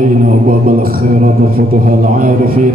علينا أبواب الخيرات وفتح العارفين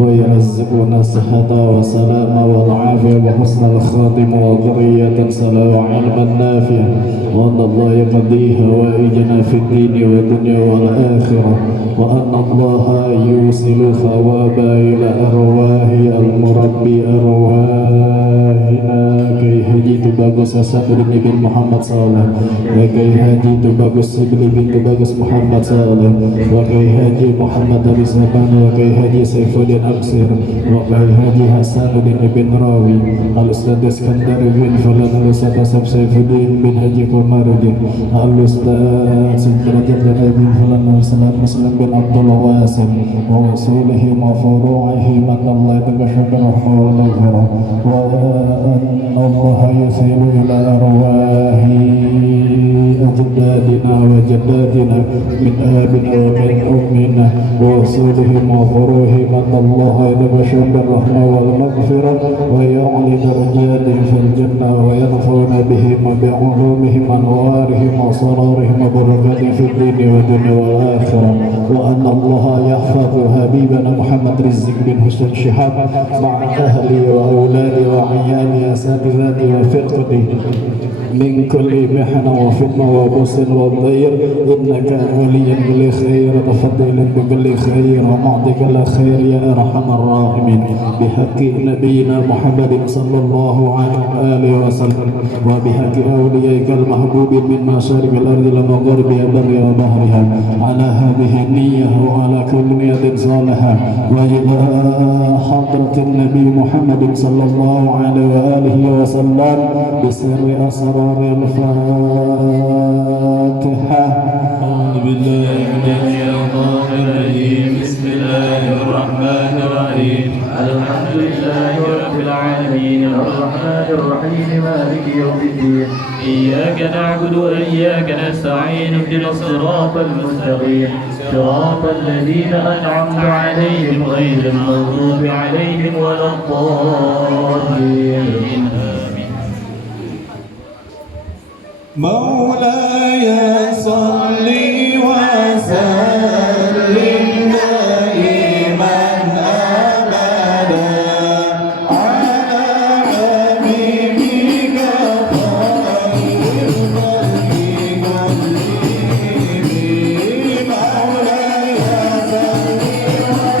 ويرزقنا الصحة والسلامة والعافية وحسن الخاتمة وذرية صالحة وعلما نافعا وأن الله يقضي هوائجنا في الدين والدنيا والآخرة وأن الله يوصل ثواب إلى أرواح المربي أرواحنا كي haji itu bagus Hasan bin Muhammad Saleh wa kai haji itu bagus Sibli bintu bagus Muhammad Saleh wa kai haji Muhammad Abi Saban wa kai haji Saifuddin Aksir wa kai haji Hasan bin Rawi al-Ustad Iskandar bin Falan al-Ustad Asab Saifuddin bin Haji Komarudin al-Ustad Sudrajat bin Falan al-Ustad Muslim bin Abdul Wasim wa usulihi wa furu'ihi man Allah takashab rahmah wa naghfirah wa Allah يصل إلى أرواح أجدادنا وجداتنا من آبنا ومن أمنا وصولهم وفروهم أن الله يتبشر بالرحمة والمغفرة ويعلي درجاتهم في الجنة وينفعنا بهم بعلومهم أنوارهم وصرارهم وبركاتهم في الدين والدنيا والآخرة وأن الله يحفظ حبيبنا محمد رزق بن حسين شهاب مع أهلي وأولادي وعيالي أساتذتي وفقدي من كل محنة وفتنة وبؤس وضير إنك ولي كل خير تفضل بكل خير ومعطي كل خير يا أرحم الراحمين بحق نبينا محمد صلى الله عليه وسلم وبحق أوليائك المحبوب من مشارق الأرض لمغربها برها وبحرها على هذه النية وعلى كل نية صالحة وإلى حضرة النبي محمد صلى الله عليه وآله وسلم بسر أسرار الفاتحة. أعوذ بالله من الشيطان الرجيم. بسم الله الرحمن الرحيم. الحمد لله رب العالمين الرحمن الرحيم مالك يوم الدين إياك نعبد وإياك نستعين اهدنا الصراط المستقيم صراط الذين أنعمت عليهم غير المغضوب عليهم ولا الضالين. مولاي صل وسلم دائما أبدا على حبيبك خير الخلق كلهم. مولاي صل وسلم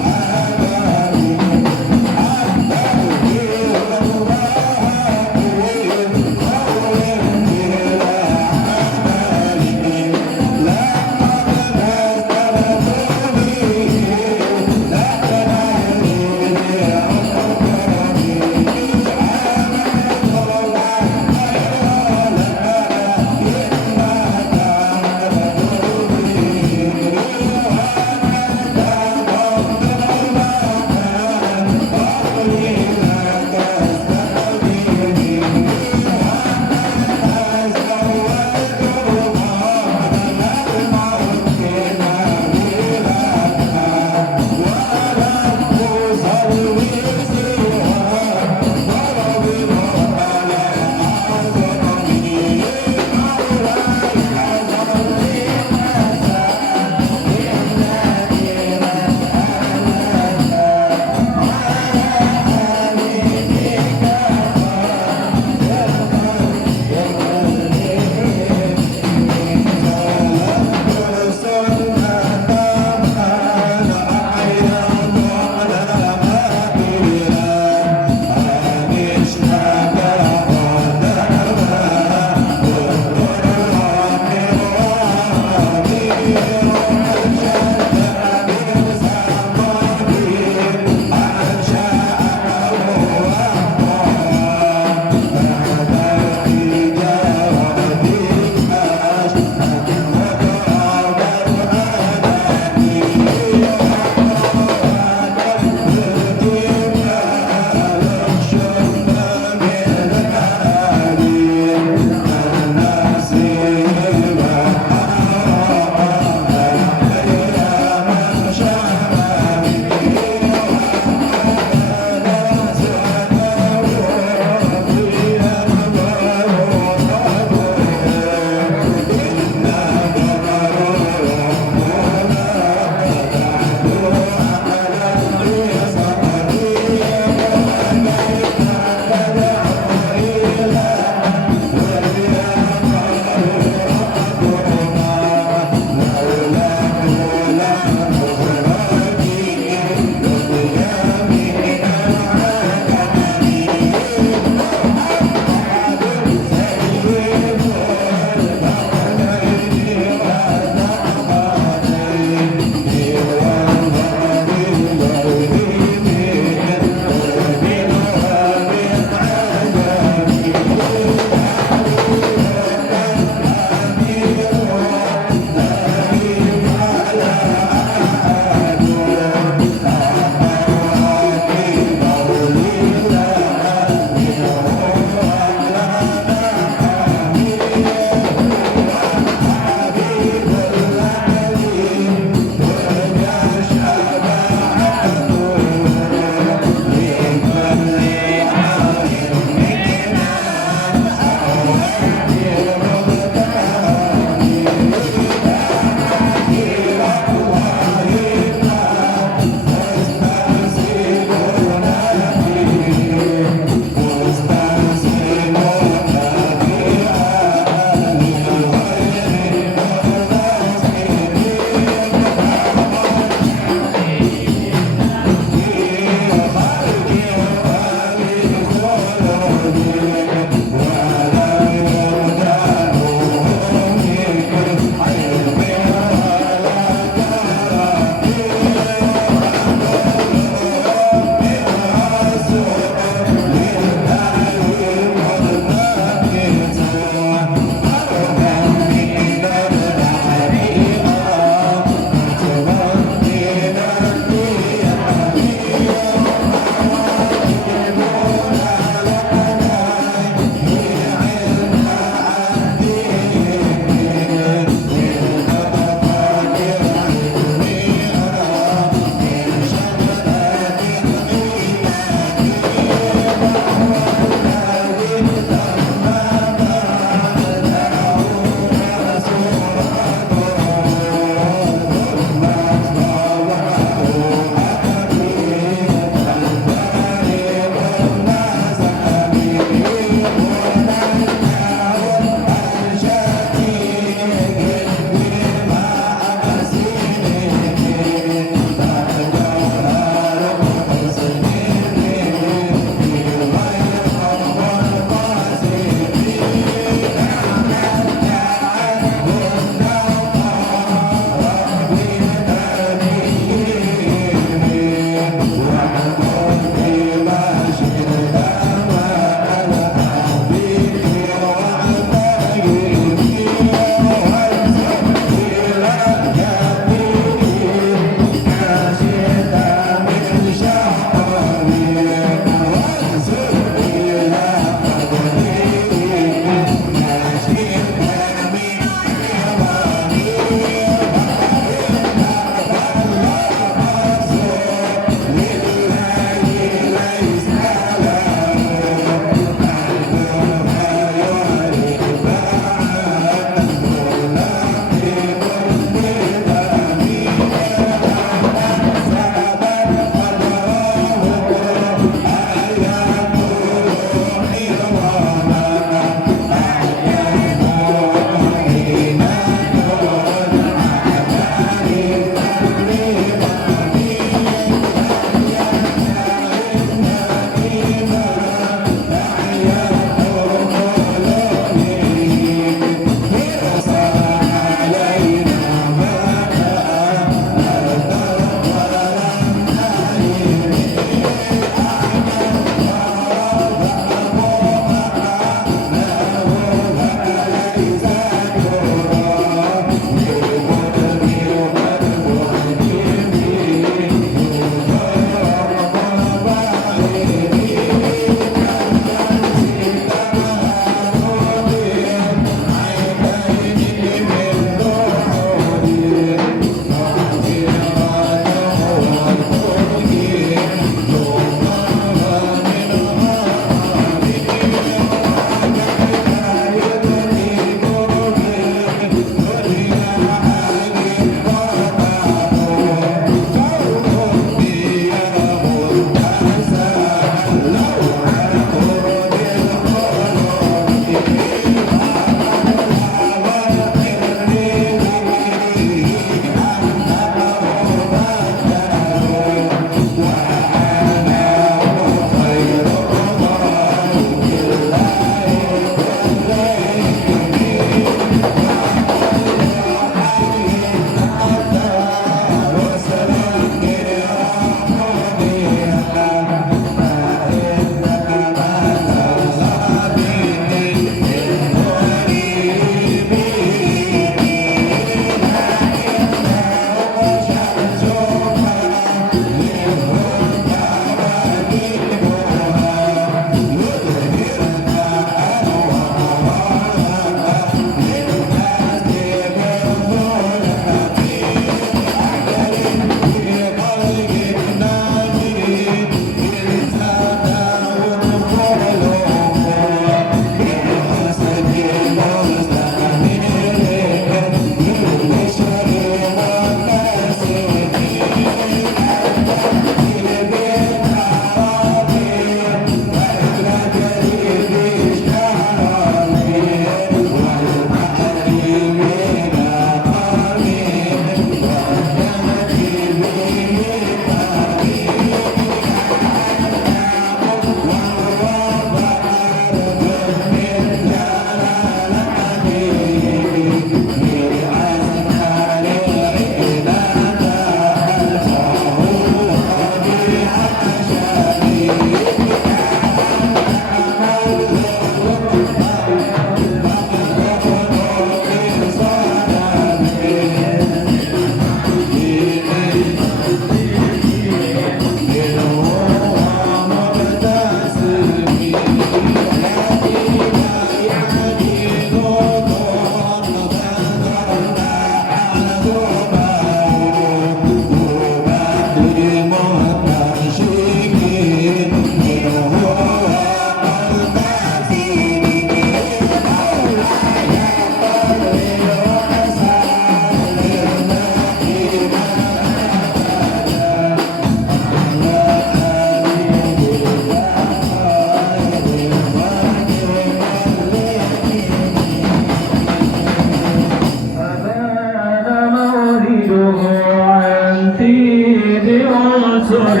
عن طيب عنصره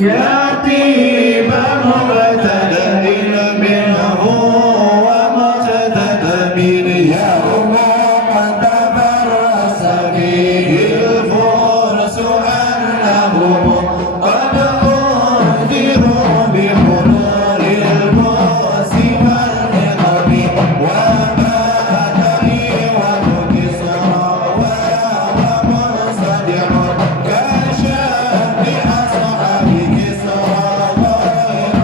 يا طيب مبتدأ منه ومقتدى منه يوم قد برس فيه الفرس أنهم قد أنذروا بحضور البؤس والنقم وبدئ وكسرى ومنصدع كشأن أصحاب كسرى غير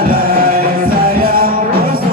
وليس ينقص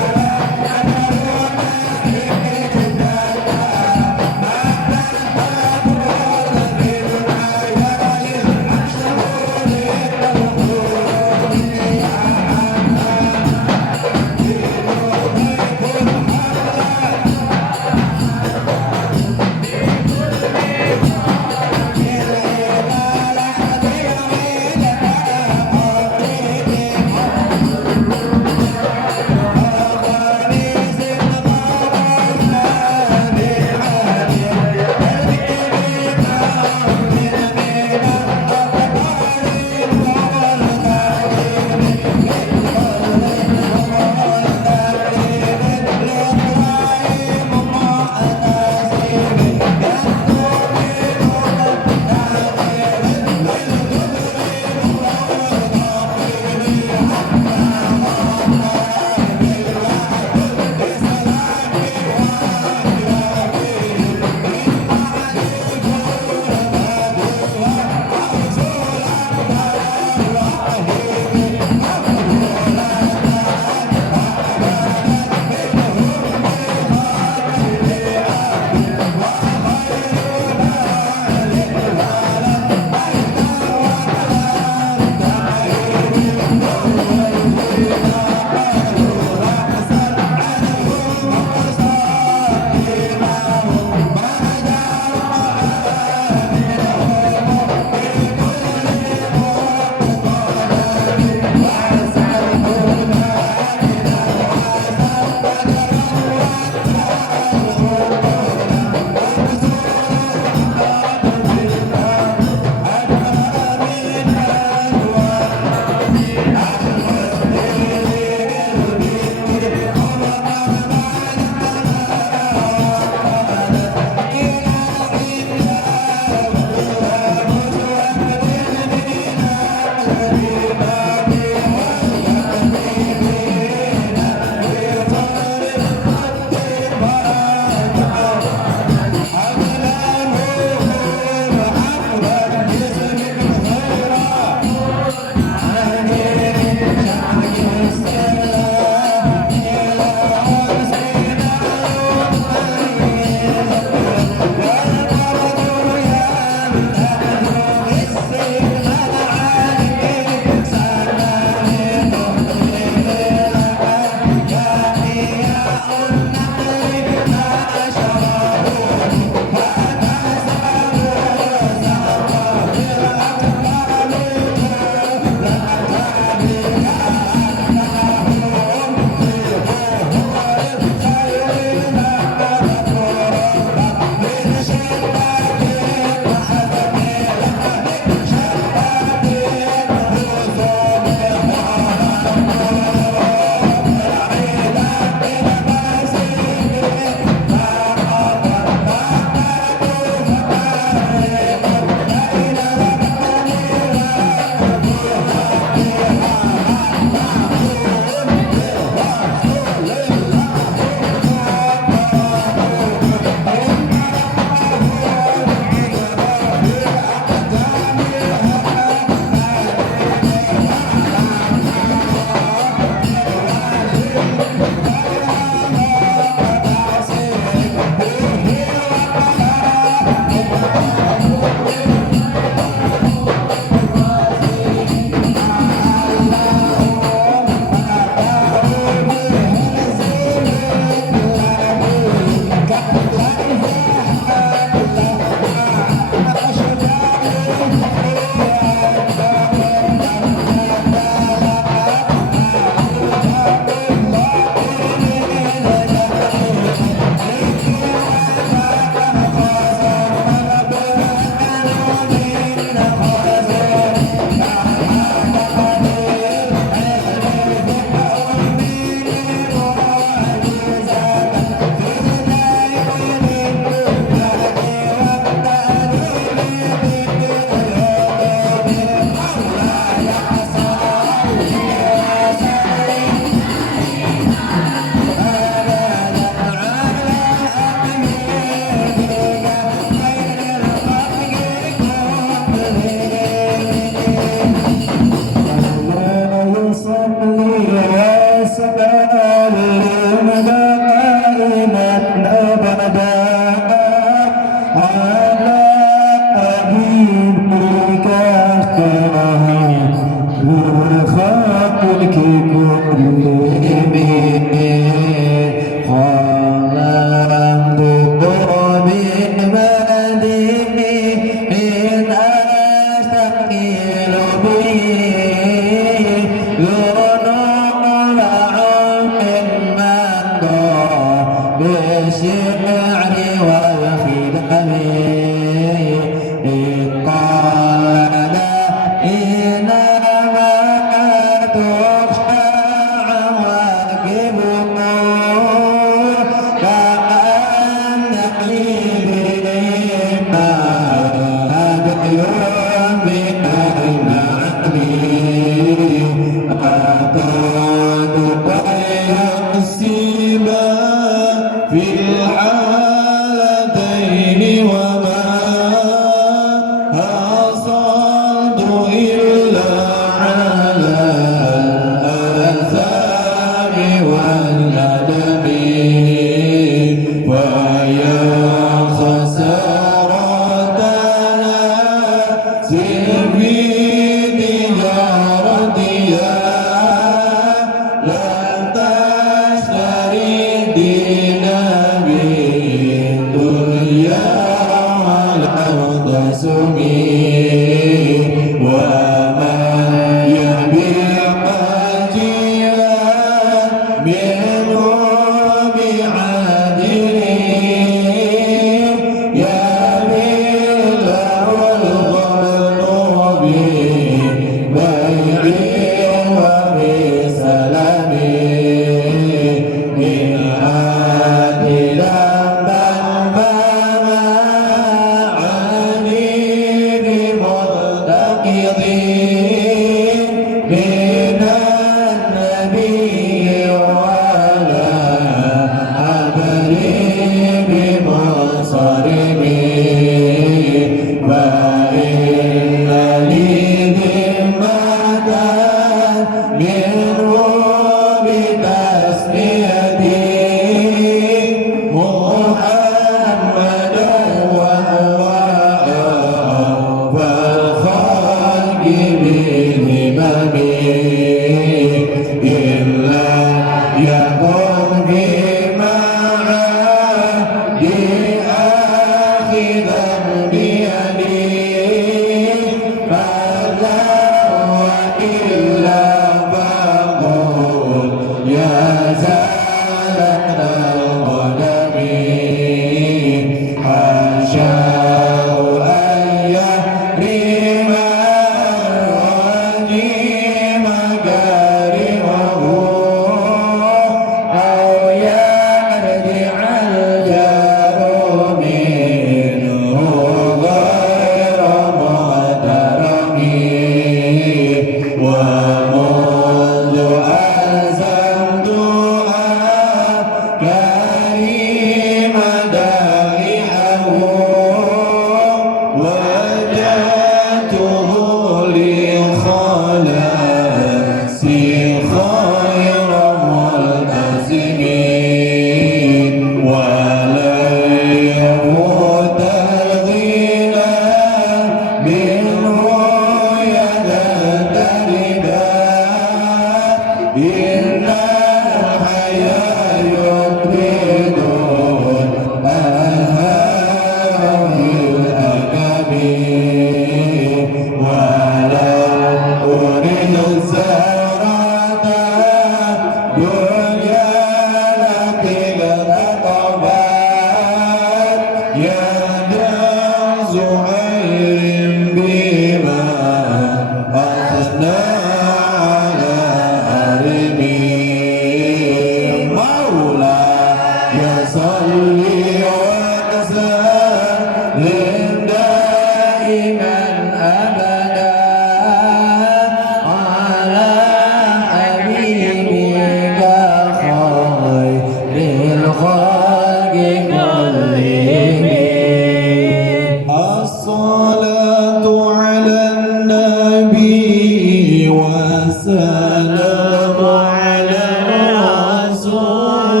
السلام على الرسول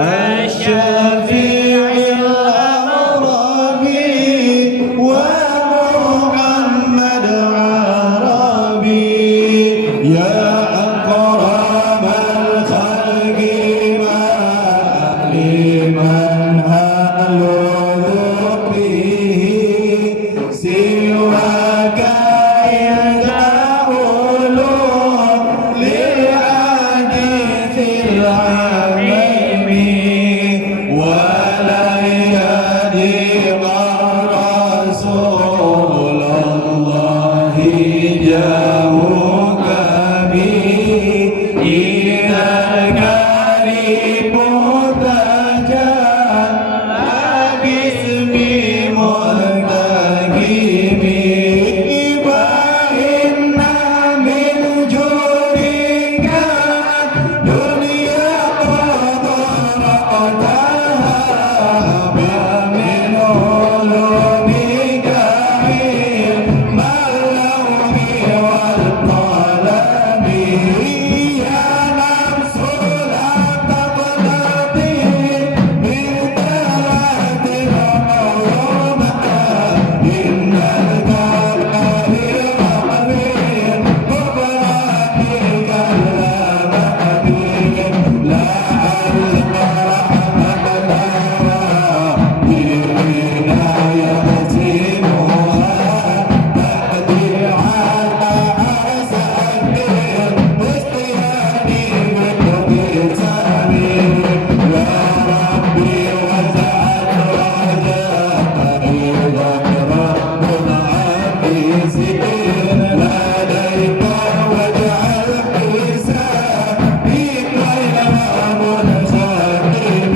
الشفيع الأعرابي ومحمد عربي يا أكرم الخلق لمن هلوذ به سواك يدعون للحديث العميم ولا يديق رسول الله جاءوك به إذا الكريم تجاه باسم منتجم فإن من جودك دنيا وضرقتها ومن علومك علم اللوح والقلم يا نفس لا تقنطي من ذات العظمى إن الكرم للرحمن قبلتك اللمبين لعل رحمتنا بعنايتها تهدي على عساكر واصطيادي بالابتسام يا ربي واجعل رجاء إذا رب العابسين لديك واجعل حسابي غير منسكب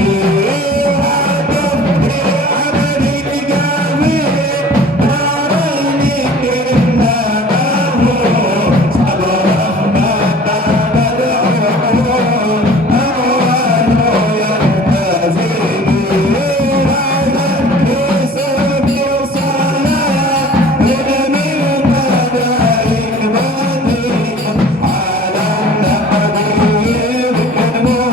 وهدم بعملك جميل دارينك إنه صبرا ما تبلعون أول يرتزق على الحساب صلاة من الملائك بديع على النبي بالنور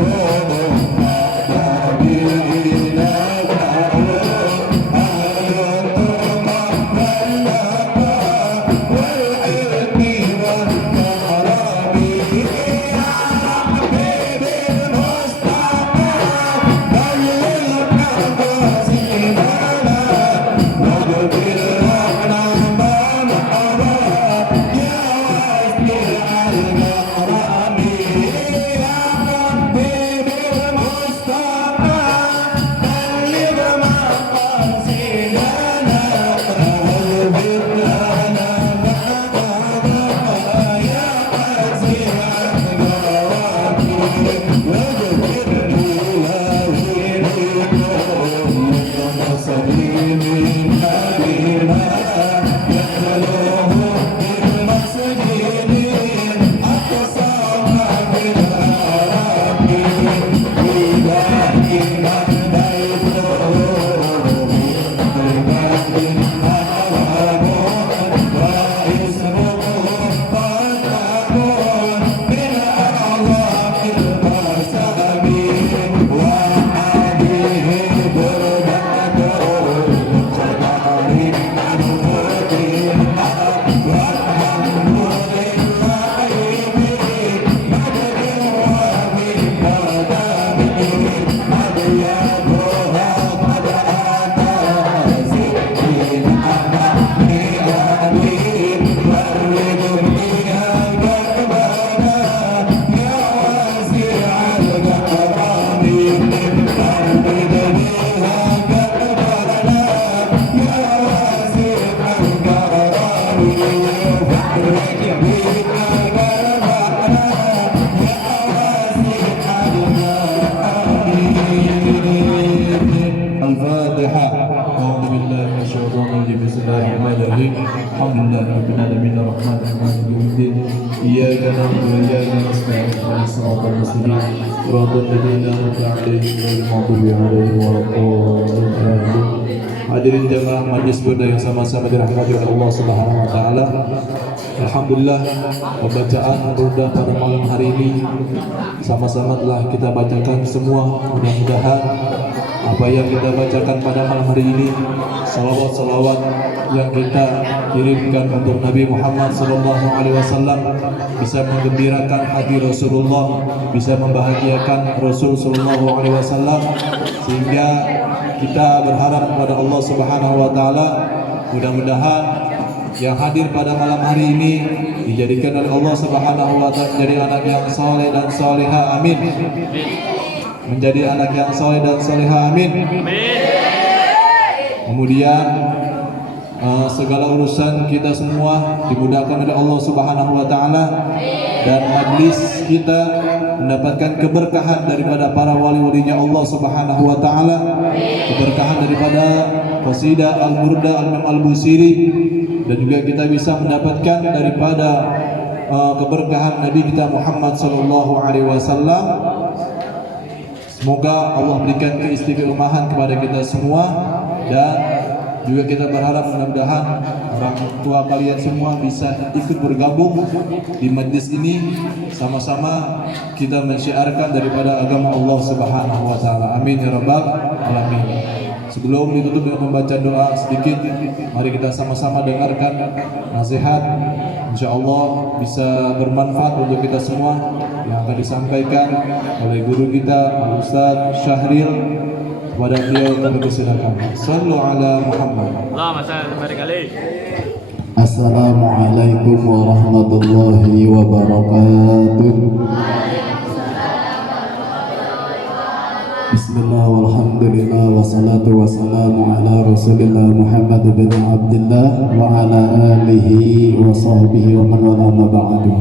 قدرهم Alhamdulillahirabbil alamin arrahmanir rahim iyyaka na'budu wa iyyaka nasta'in ihdinas siratal mustaqim siratal ladzina an'amta 'alaihim ghairil maghdubi 'alaihim waladdallin. Hadirin jamaah majlis burda yang sama-sama dirahmati oleh Allah Subhanahu wa taala. Alhamdulillah, pembacaan burda pada malam hari ini sama-sama telah kita bacakan semua. Mudah-mudahan apa yang kita bacakan pada malam hari ini, salawat-salawat yang kita kirimkan untuk Nabi Muhammad SAW bisa menggembirakan hati Rasulullah, bisa membahagiakan Rasul SAW, sehingga kita berharap kepada Allah Subhanahu wa taala mudah-mudahan yang hadir pada malam hari ini dijadikan oleh Allah Subhanahu wa taala menjadi anak yang saleh dan salehah, amin. Menjadi anak yang saleh dan salehah, amin. Kemudian segala urusan kita semua dimudahkan oleh Allah Subhanahu wa taala, dan majlis kita mendapatkan keberkahan daripada para wali-walinya Allah Subhanahu wa taala, keberkahan daripada qasidah Al-Burda Al-Imam Al-Busiri, dan juga kita bisa mendapatkan daripada keberkahan Nabi kita Muhammad sallallahu alaihi wasallam. Semoga Allah berikan keistiqomahan kepada kita semua, dan juga kita berharap mudah-mudahan orang tua kalian semua bisa ikut bergabung di majlis ini, sama-sama kita mensyiarkan daripada agama Allah Subhanahu wa taala. Amin ya rabbal alamin. Sebelum ditutup dengan membaca doa sedikit, mari kita sama-sama dengarkan nasihat, insyaallah bisa bermanfaat untuk kita semua, yang akan disampaikan oleh guru kita Ustaz Syahril. Kepada beliau kami persilakan. Sallu ala Muhammad. Allahumma salli barik alaihi. Assalamualaikum warahmatullahi wabarakatuh. Bismillah walhamdulillah wassalatu wassalamu ala Rasulillah Muhammad bin Abdullah wa ala alihi wa sahbihi wa man wala ma ba'du.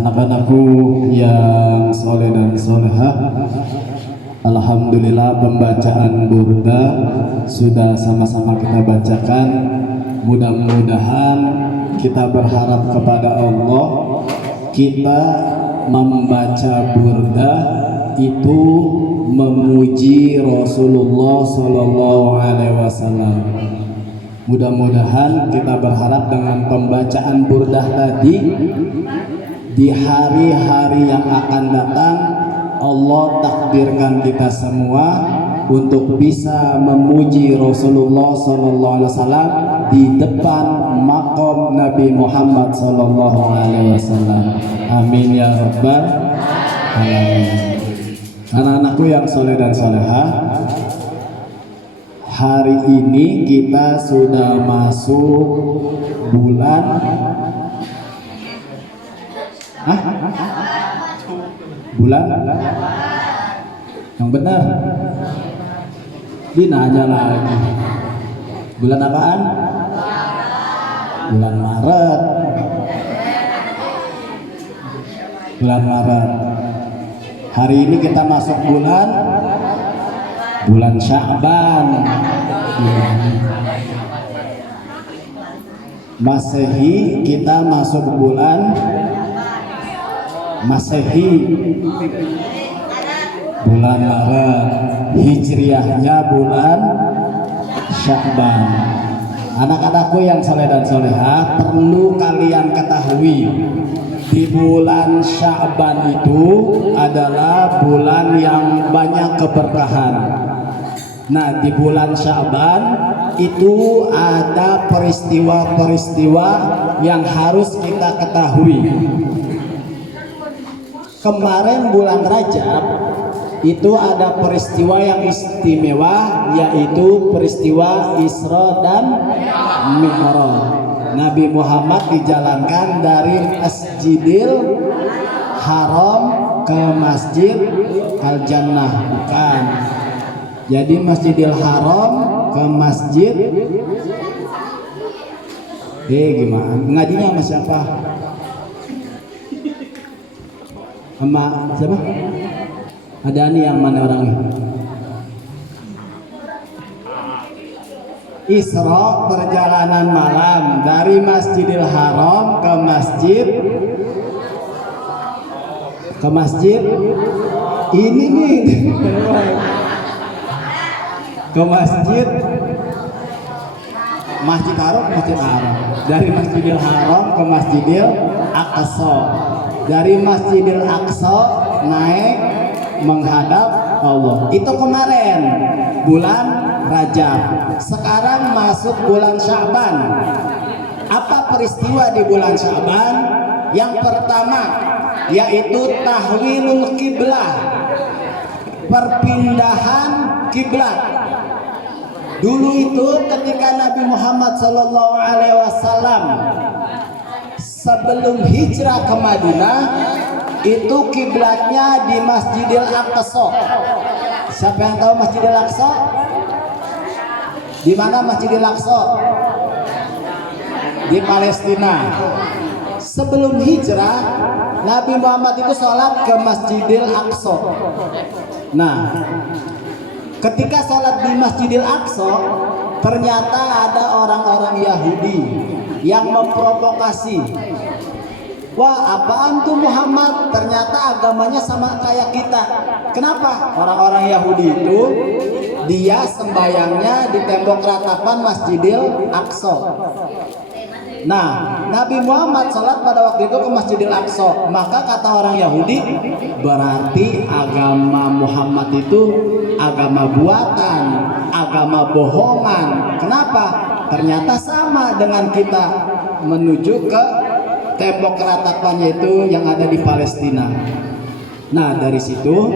Anak-anakku yang soleh dan solehah, alhamdulillah pembacaan burda sudah sama-sama kita bacakan. Mudah-mudahan kita berharap kepada Allah, kita membaca burda itu memuji Rasulullah Sallallahu Alaihi Wasallam. Mudah-mudahan kita berharap dengan pembacaan burda tadi, di hari-hari yang akan datang Allah takdirkan kita semua untuk bisa memuji Rasulullah Sallallahu Alaihi Wasallam di depan maqam Nabi Muhammad Sallallahu Alaihi Wasallam. Amin ya rabbal alamin. Anak-anakku yang soleh dan solehah, hari ini kita sudah masuk bulan bulan yang benar, dinanya lagi bulan apaan? Bulan Maret. Bulan Maret. Hari ini kita masuk bulan Sya'ban. Masehi kita masuk bulan Masehi, bulan Maret. Hijriahnya bulan Sya'ban. Anak-anakku yang soleh dan solehah, perlu kalian ketahui, di bulan Sya'ban itu adalah bulan yang banyak keberkahan. Nah, di bulan Sya'ban itu ada peristiwa-peristiwa yang harus kita ketahui. Kemarin bulan Rajab itu ada peristiwa yang istimewa, yaitu peristiwa Isra dan Mi'raj. Nabi Muhammad dijalankan dari Masjidil Haram ke Masjid Al-Jannah, bukan. Jadi Masjidil Haram ke Masjid gimana? Ngajinya sama siapa? Sama siapa? Ada nih yang mana orangnya? Isra perjalanan malam dari Masjidil Haram ke masjid ini nih ke Masjid Haram, dari Masjidil Haram ke Masjidil Aqsa, dari Masjidil Aqsa naik menghadap Allah. Itu kemarin bulan Rajab. Sekarang masuk bulan Sya'ban. Apa peristiwa di bulan Sya'ban? Yang pertama yaitu tahwilul kiblah, perpindahan kiblat. Dulu itu ketika Nabi Muhammad SAW sebelum hijrah ke Madinah, itu kiblatnya di Masjidil Aqsa. Siapa yang tahu Masjidil Aqsa? Di mana Masjidil Aqsa? Di Palestina. Sebelum hijrah, Nabi Muhammad itu sholat ke Masjidil Aqsa. Nah, ketika sholat di Masjidil Aqsa, ternyata ada orang-orang Yahudi yang memprovokasi. Wah, apaan tuh Muhammad? Ternyata agamanya sama kayak kita. Kenapa? Orang-orang Yahudi itu dia sembayangnya di tembok ratapan Masjidil Aqsa. Nah, Nabi Muhammad sholat pada waktu itu ke Masjidil Aqsa. Maka kata orang Yahudi, berarti agama Muhammad itu agama buatan, agama bohongan. Kenapa? Ternyata sama dengan kita menuju ke tembok ratapannya itu yang ada di Palestina. Nah, dari situ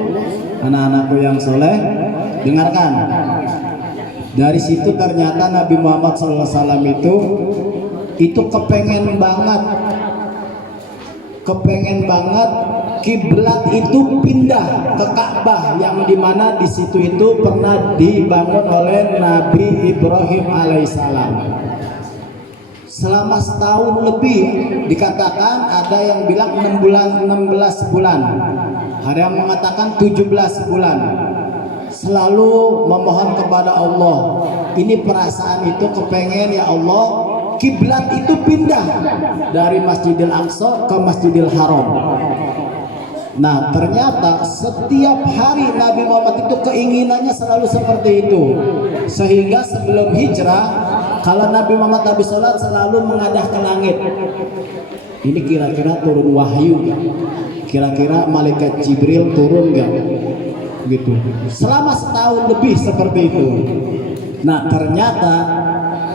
anak-anakku yang soleh, dengarkan. Dari situ ternyata Nabi Muhammad SAW itu kepengen banget kiblat itu pindah ke Ka'bah, yang dimana di situ itu pernah dibangun oleh Nabi Ibrahim alaihissalam. Selama setahun lebih, dikatakan ada yang bilang 16 bulan, ada yang mengatakan 17 bulan, selalu memohon kepada Allah. Ini perasaan itu kepengen, ya Allah, kiblat itu pindah dari Masjidil Aqsa ke Masjidil Haram. Nah, ternyata setiap hari Nabi Muhammad itu keinginannya selalu seperti itu. Sehingga sebelum hijrah, kalau Nabi Muhammad habis sholat selalu mengadah ke langit. Ini kira-kira turun wahyu gak? Kira-kira malaikat Jibril turun gak? Gitu. Selama setahun lebih seperti itu. Nah, ternyata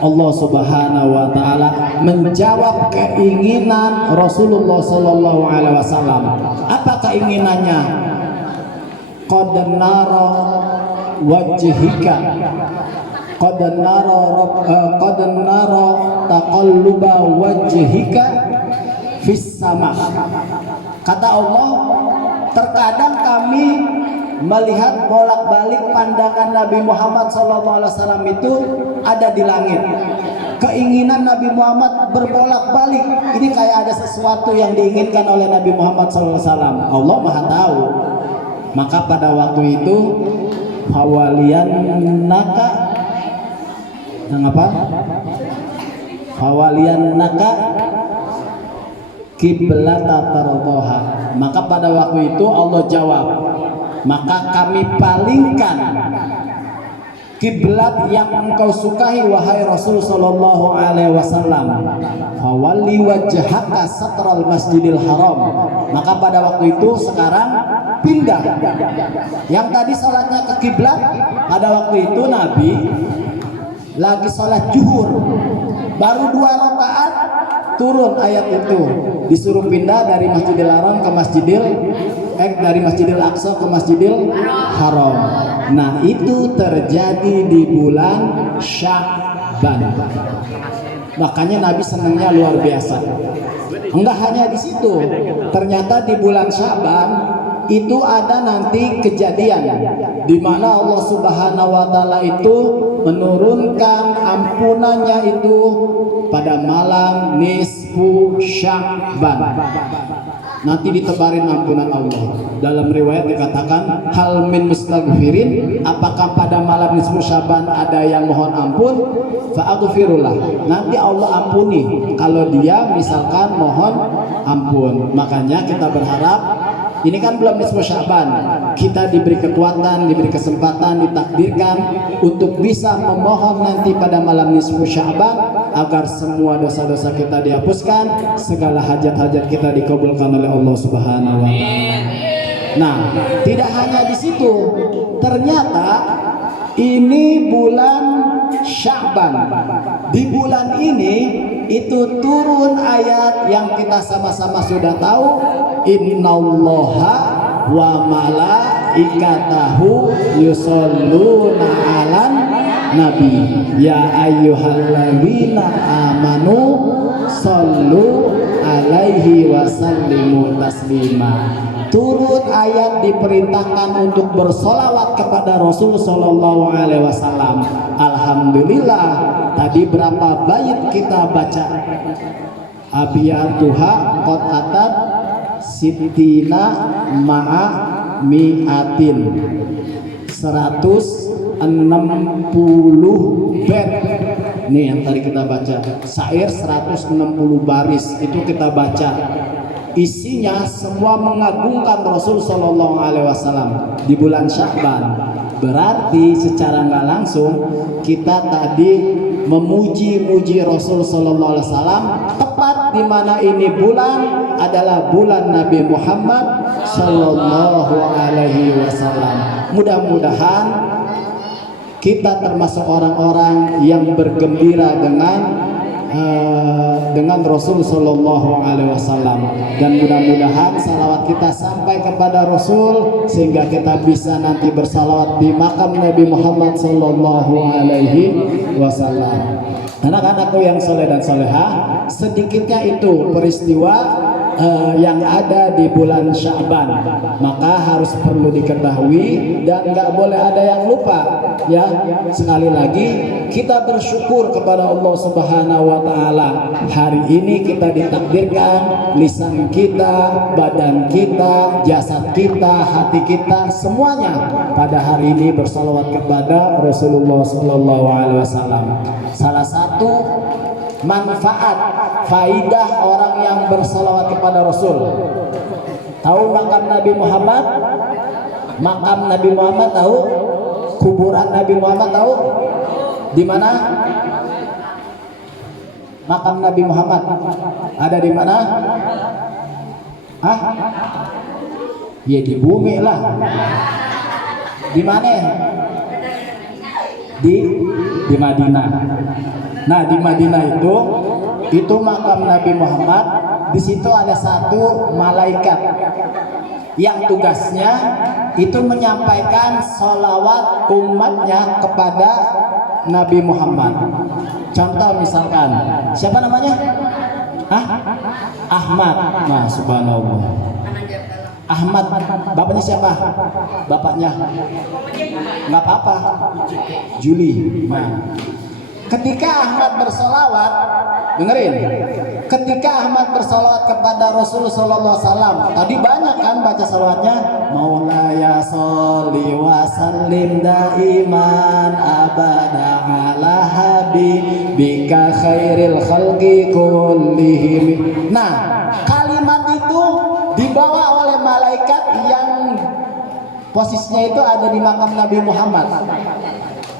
Allah Subhanahu wa taala menjawab keinginan Rasulullah sallallahu alaihi wasallam. Apa keinginannya? Qad nara wajhika, qad nara taqalluba wajhika fis sama. Kata Allah, terkadang kami melihat bolak-balik pandangan Nabi Muhammad SAW itu ada di langit. Keinginan Nabi Muhammad berbolak-balik. Ini kayak ada sesuatu yang diinginkan oleh Nabi Muhammad SAW. Allah Maha Tahu. Maka pada waktu itu fawalian naka, fawalian naka kiblata tardoha. Maka pada waktu itu Allah jawab, maka kami palingkan kiblat yang engkau sukai wahai Rasul sallallahu alaihi wasallam. Fawalli wajhaka satral Masjidil Haram. Maka pada waktu itu sekarang pindah. Yang tadi salatnya ke kiblat, pada waktu itu Nabi lagi salat zuhur. Baru 2 rakaat turun ayat itu, disuruh pindah dari Masjidil Haram ke dari Masjidil Aqsa ke Masjidil Haram. Nah, itu terjadi di bulan Sya'ban. Makanya Nabi senangnya luar biasa. Enggak hanya di situ, ternyata di bulan Sya'ban itu ada nanti kejadian di mana Allah Subhanahu wa taala itu menurunkan ampunannya itu pada malam nisfu Sya'ban. nanti ditebarin ampunan Allah. Dalam riwayat dikatakan, hal min mustaghfirin, apakah pada malam nisfu Syaban ada yang mohon ampun? Fa'aghfirullah, nanti Allah ampuni kalau dia misalkan mohon ampun. Makanya kita berharap, ini kan belum nisfu Syaban, kita diberi kekuatan, diberi kesempatan, ditakdirkan untuk bisa memohon nanti pada malam nisfu Syaban agar semua dosa-dosa kita dihapuskan, segala hajat-hajat kita dikabulkan oleh Allah Subhanahu wa taala. Nah, tidak hanya di situ. Ternyata ini bulan Sya'ban. Di bulan ini itu turun ayat yang kita sama-sama sudah tahu, innallaha wa malaikatahu yusholluna 'alan nabi ya ayyuhalladzina amanu shollu alaihi wasallimu taslima. Turun ayat diperintahkan untuk bersolawat kepada Rasul Sallallahu Alaihi Wasallam. Alhamdulillah, tadi berapa bait kita baca? Abiyatuha qad atat sitina ma'a mi'atin, 160 bait. Nih yang tadi kita baca, syair 160 baris itu kita baca. Isinya semua mengagungkan Rasul Sallallahu Alaihi Wasallam di bulan Sya'ban. Berarti secara nggak langsung kita tadi memuji-muji Rasul Sallallahu Alaihi Wasallam, tepat di mana ini bulan adalah bulan Nabi Muhammad Sallallahu Alaihi Wasallam. Mudah-mudahan kita termasuk orang-orang yang bergembira dengan Rasul Sallallahu Alaihi Wasallam, dan mudah-mudahan salawat kita sampai kepada Rasul sehingga kita bisa nanti bersalawat di makam Nabi Muhammad Sallallahu Alaihi Wasallam. Anak-anakku yang soleh dan soleha, sedikitnya itu peristiwa yang ada di bulan Sya'ban, maka harus perlu diketahui dan nggak boleh ada yang lupa ya. Sekali lagi kita bersyukur kepada Allah Subhanahu wa taala, hari ini kita ditakdirkan lisan kita, badan kita, jasad kita, hati kita, semuanya pada hari ini bersalawat kepada Rasulullah Sallallahu Alaihi Wasallam. Salah satu manfaat, faidah orang yang bersalawat kepada Rasul. Tahu makam Nabi Muhammad? Makam Nabi Muhammad tahu? Kuburan Nabi Muhammad tahu? Di mana? Makam Nabi Muhammad ada di mana? Hah? Ya di bumi lah. Di mana? Di Madinah. Nah, di Madinah itu makam Nabi Muhammad. Di situ ada satu malaikat yang tugasnya itu menyampaikan sholawat umatnya kepada Nabi Muhammad. Contoh misalkan, siapa namanya? Ahmad. Nah, subhanallah. Ahmad, bapaknya siapa? Bapaknya nggak apa-apa, Juli. Nah, ketika Ahmad bersolawat, dengerin. Ketika Ahmad bersolawat kepada Rasul Sallallahu Alaihi Wasallam, tadi banyak kan baca salawatnya. Maulaya sholli wa sallim daiman abada ala habibika khairil khalqi kullihim. Nah, kalimat itu dibawa oleh malaikat yang posisinya itu ada di makam Nabi Muhammad.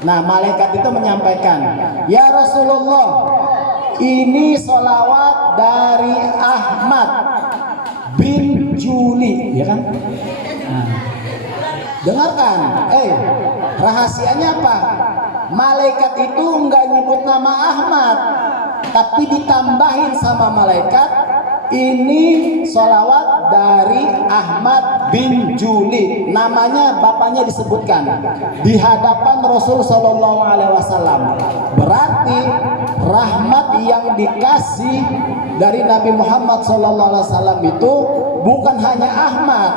Nah, malaikat itu menyampaikan, ya Rasulullah, ini sholawat dari Ahmad bin Juli, ya kan? Nah, dengarkan, rahasianya apa? Malaikat itu enggak nyebut nama Ahmad, tapi ditambahin sama malaikat, ini sholawat dari Ahmad bin Juli, namanya bapaknya disebutkan di hadapan Rasul Sallallahu Alaihi Wasallam. Berarti rahmat yang dikasih dari Nabi Muhammad Sallallahu Alaihi Wasallam itu bukan hanya Ahmad,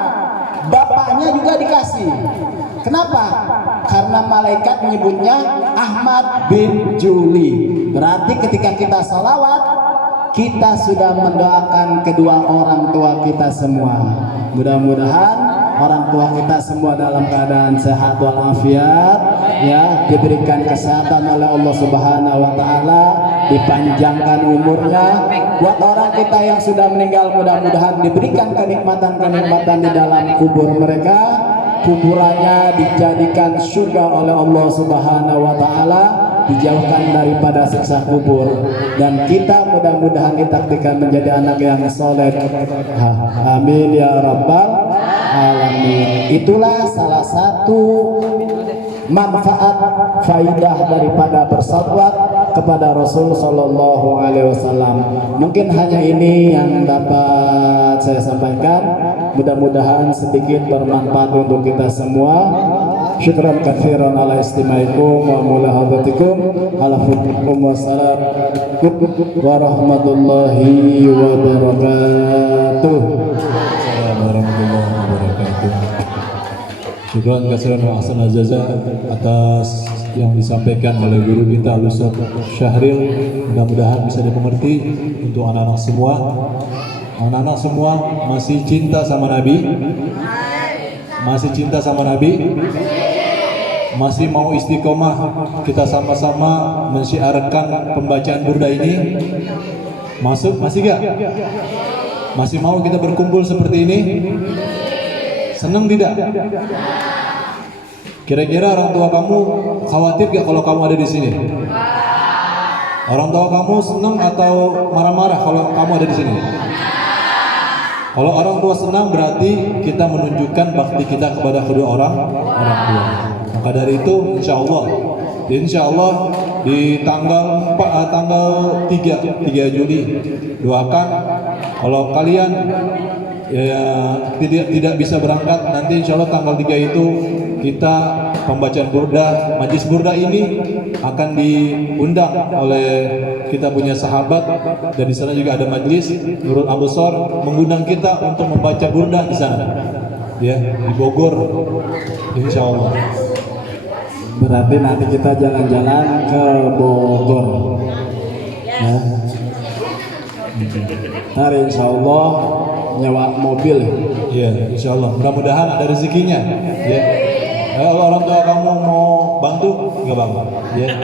bapaknya juga dikasih. Kenapa? Karena malaikat menyebutnya Ahmad bin Juli. Berarti ketika kita sholawat, kita sudah mendoakan kedua orang tua kita semua. Mudah-mudahan orang tua kita semua dalam keadaan sehat walafiat, ya, diberikan kesehatan oleh Allah Subhanahu wa taala, dipanjangkan umurnya. Buat orang kita yang sudah meninggal, mudah-mudahan diberikan kenikmatan-kenikmatan di dalam kubur mereka, kuburannya dijadikan surga oleh Allah Subhanahu wa taala, dijauhkan daripada siksa kubur, dan kita mudah-mudahan ditakdirkan menjadi anak yang soleh. Amin ya rabbal alamin. Itulah salah satu manfaat faidah daripada bersalawat kepada Rasul Sallallahu Alaihi Wasallam. Mungkin hanya ini yang dapat saya sampaikan. Mudah-mudahan sedikit bermanfaat untuk kita semua. Syukran katsiran ala istimaikum wa mulahadatikum ala fudkum wassalamualaikum warahmatullahi wabarakatuh. Warahmatullahi wabarakatuh. Syukran katsiran wa ahsanal jaza atas yang disampaikan oleh guru kita Al-Ustaz Syahril. Mudah-mudahan bisa dimengerti untuk anak-anak semua. Anak-anak semua masih cinta sama Nabi? Masih cinta sama Nabi? Masih mau istiqomah kita sama-sama mensyiarkan pembacaan burda ini? Masuk? Masih gak? Masih mau kita berkumpul seperti ini? Senang tidak? Kira-kira orang tua kamu khawatir gak kalau kamu ada di sini? Orang tua kamu senang atau marah-marah kalau kamu ada di sini? Kalau orang tua senang berarti kita menunjukkan bakti kita kepada kedua orang tua. Maka dari itu insya Allah di tanggal 3 Juli doakan kalau kalian ya, tidak bisa berangkat, nanti insya Allah tanggal 3 itu kita pembacaan burda, majlis burda ini akan diundang oleh kita punya sahabat, dan di sana juga ada majlis Nurul Absar mengundang kita untuk membaca burda di sana, ya, di Bogor, insya Allah. Berarti nanti kita jalan-jalan ke Bogor, ya. Hari insya Allah nyewa mobil, ya, insya Allah. Mudah-mudahan ada rezekinya, ya. Kalau orang tua kamu mau bantu, nggak apa-apa, ya.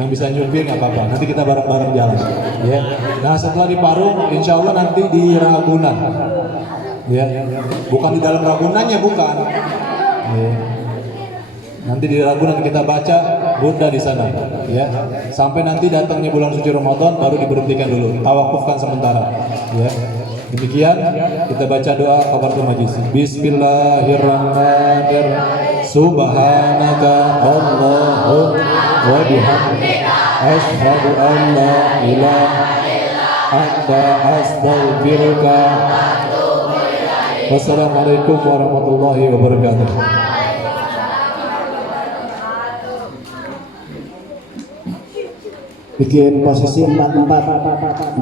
Yang bisa nyupir nggak apa-apa. Nanti kita bareng-bareng jalan, ya. Nah setelah di Parung, insya Allah nanti di Ragunan, ya. Bukan di dalam Ragunannya, bukan. Ya. Nanti di Ragunan kita baca burda di sana, ya. Sampai nanti datangnya bulan suci Ramadan baru diberhentikan dulu, tawakufkan sementara, ya. Demikian kita baca doa kafaratul majlis. Bismillahirrahmanirrahim. Subhanaka Allahumma wa bihamdika asyhadu an la ilaha illa anta astaghfiruka wa atubu ilaik. Wassalamualaikum warahmatullahi wabarakatuh. Bikin posisi 44